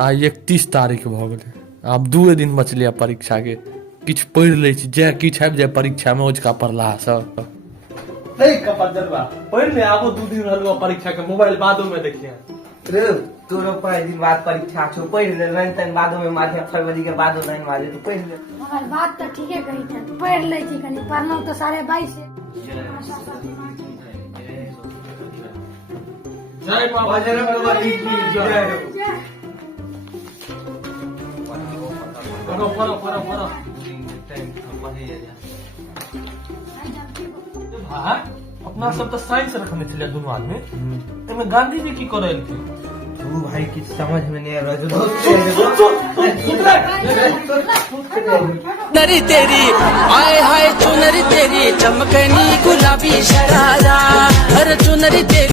आज 31 तारीख भ गेलै, आब 2 दिन बचलै परीक्षा के। किछ पढ़ि लै छी, जे किछ आबि जाए परीक्षा में ओजका पढ़ला सब। नहीं कपा जलवा पढ़ ले, आबो 2 दिन रहलो परीक्षा के, मोबाइल बादो में देखिए। रे तोरो 5 दिन बाद परीक्षा छो, पढ़ ले, नहीं तन बादो में माथे फरवरी के बादो नहीं मारे तो पढ़ ले। हमार बात तो ठीक है कही था, पढ़ ले छी कनी, पढ़ना तो 22:30 से। जय बाबा बजरंगबली की जय। पढ़ो भाई, अपना सब तो साइंस रखने थे दोनों आदमी, तो गांधी जी की करे थे। तू भाई किछ समझ में नहीं आ रहा जो नरी तेरी आए हाय चुनरी तेरी चमकनी गुलाबी शरारा, हर चुनरी तेरी।